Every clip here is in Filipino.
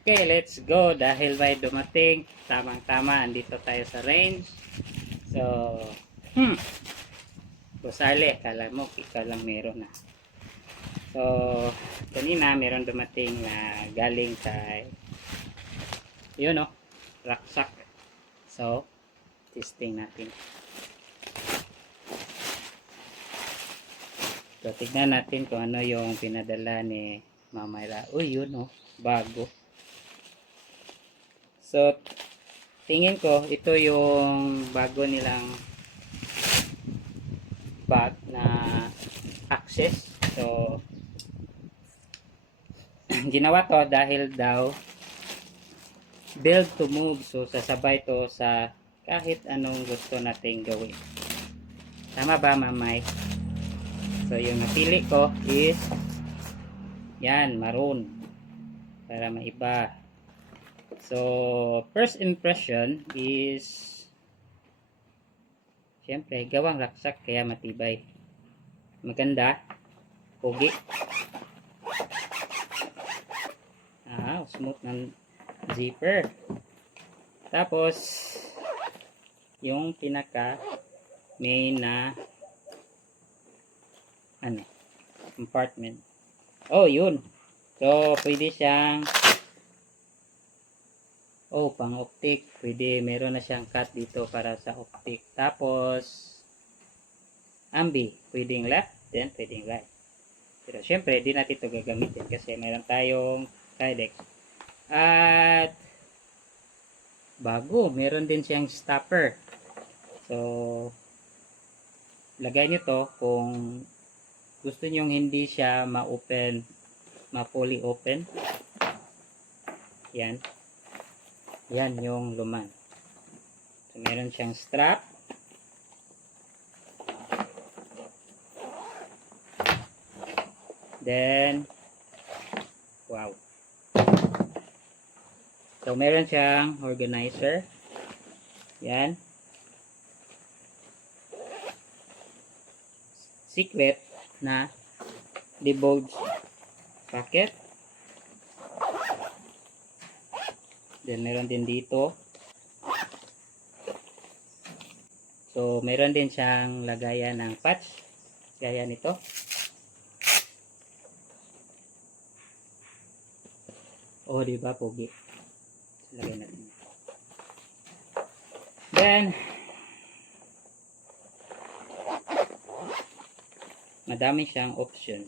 Okay, let's go. Dahil may dumating, tamang-tama, andito tayo sa range. So, Rosale, kala mo, ikaw lang meron na. So, kanina meron dumating na galing kay, yun o, raksak. So, testing natin. So, tignan natin kung ano yung pinadala ni Mamayla. Uy, yun o, bago. So, tingin ko, ito yung bago nilang bag na access. So, ginawa to dahil daw build to move. So, sasabay to sa kahit anong gusto nating gawin. Tama ba, Mamay? So, yung napili ko is yan, maroon. Para maiba. So, first impression is syempre, gawang raksak kaya matibay. Maganda. Pogi. Smooth ng zipper. Tapos, yung pinaka main na compartment. Oh, yun. So, pwede siyang pang optic. Pwede, meron na siyang cut dito para sa optic. Tapos, ambi. Pwedeng left, then pwedeng right. Pero, syempre, di natin ito gagamitin kasi meron tayong Kydex. At, bago, meron din siyang stopper. So, lagay nyo to kung gusto nyo hindi siya ma-open, ma-fully open. Yan. Yan yung luman. So, meron siyang strap. Then, wow. So, meron siyang organizer. Yan. Secret na divulge packet. Then, meron din dito. So, meron din siyang lagayan ng patch. Gaya nito. Oh, diba? Pogi. Lagay natin. Then, madami siyang option.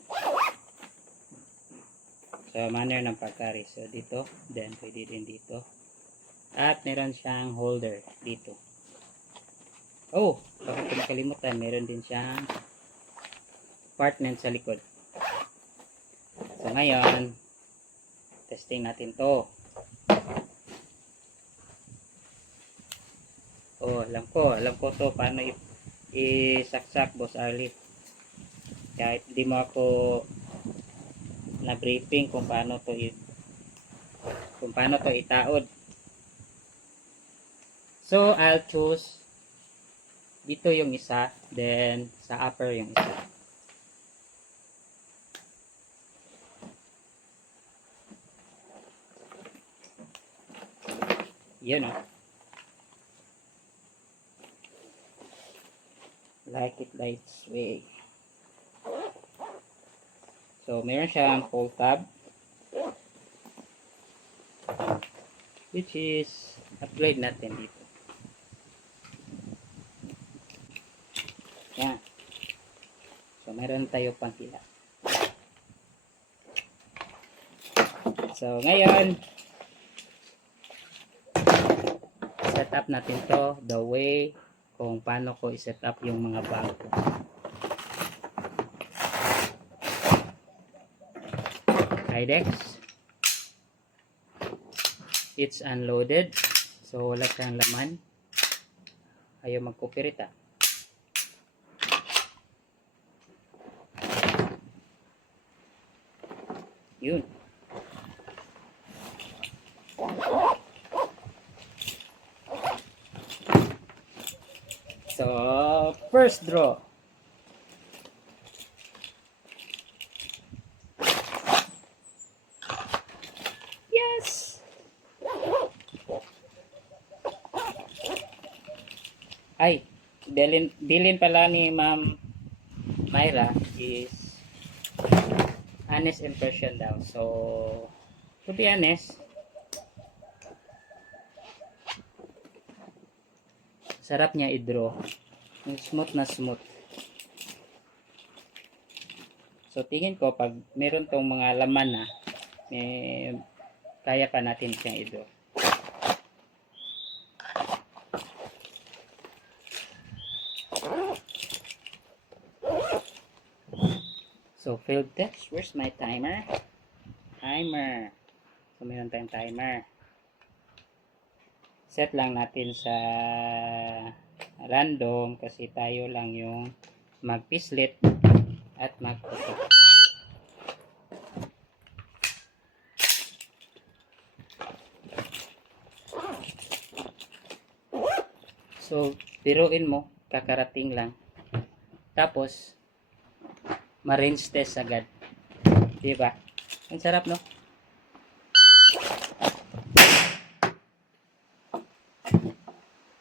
So, manner ng pagkari. So, dito. Then, pwede din dito. At, meron siyang holder dito. Oh, bakit ko nakalimutan. Meron din siyang compartment sa likod. So, ngayon, testing natin to. Oh, alam ko to paano isaksak, Boss Arlie. Kahit di mo ako na briefing kung paano to itaod. So, I'll choose dito yung isa, then sa upper yung isa. Yun o. Like it this way. So, meron siyang pull tab, which is upgrade natin dito. Yan. So, meron tayo pang hila. So, ngayon, set up natin to the way kung paano ko i-set up yung mga bag ko. Kydex. It's unloaded. So, wala siyang laman. Ayaw mag-cooperate ah. Yun. So, first draw. Yes! Ay, bilin pala ni Ma'am Myra is honest impression daw. So, to be honest, sarap niya i-draw. Yung smooth na smooth. So, tingin ko pag meron tong mga laman na, kaya pa natin siyang i-draw. So, field test. Where's my timer? Timer. So, meron tayong timer. Set lang natin sa random kasi tayo lang yung magpislit at magputok. So, biruin mo, kakarating lang. Tapos, ma-range test agad. Diba? Ang sarap, no?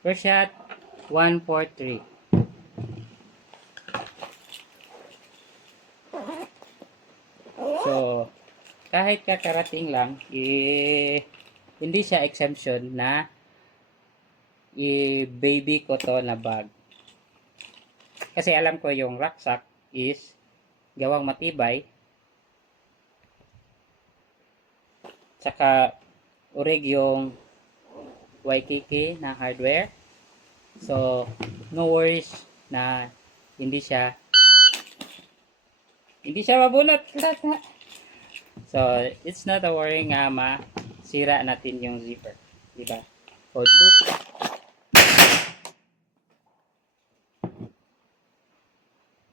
First shot, 1, 4, 3. So, kahit kakarating lang, hindi siya exemption na i-baby ko to na bag. Kasi alam ko yung rucksack is gawang matibay. Tsaka, urig yung Waikiki na hardware. So, no worries na hindi siya mabunot. So, it's not a worry nga masira natin yung zipper. Diba? Code loop.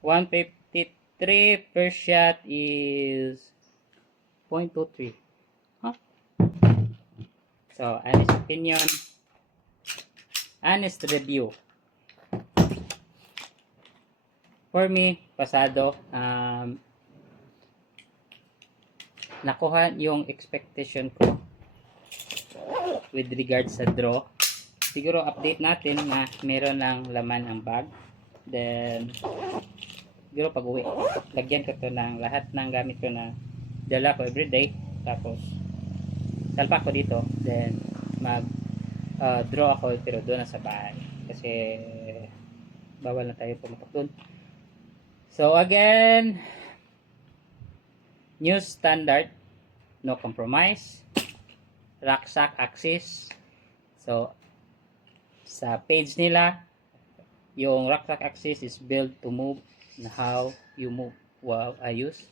$153 per shot is 0.23. Huh? So, honest opinion. Honest review. For me, pasado. Nakuha yung expectation ko with regards sa draw. Siguro update natin na meron ng laman ang bag. Then, siguro pag uwi, lagyan ko to ng lahat ng gamit ko na dala ko everyday. Tapos, salpa ko dito. Then, draw ako pero doon na sa bahay. Kasi, bawal na tayo pumatok doon. So, again, new standard, no compromise, rucksack axis. So, sa page nila, yung rucksack axis is built to move na how you move while I use.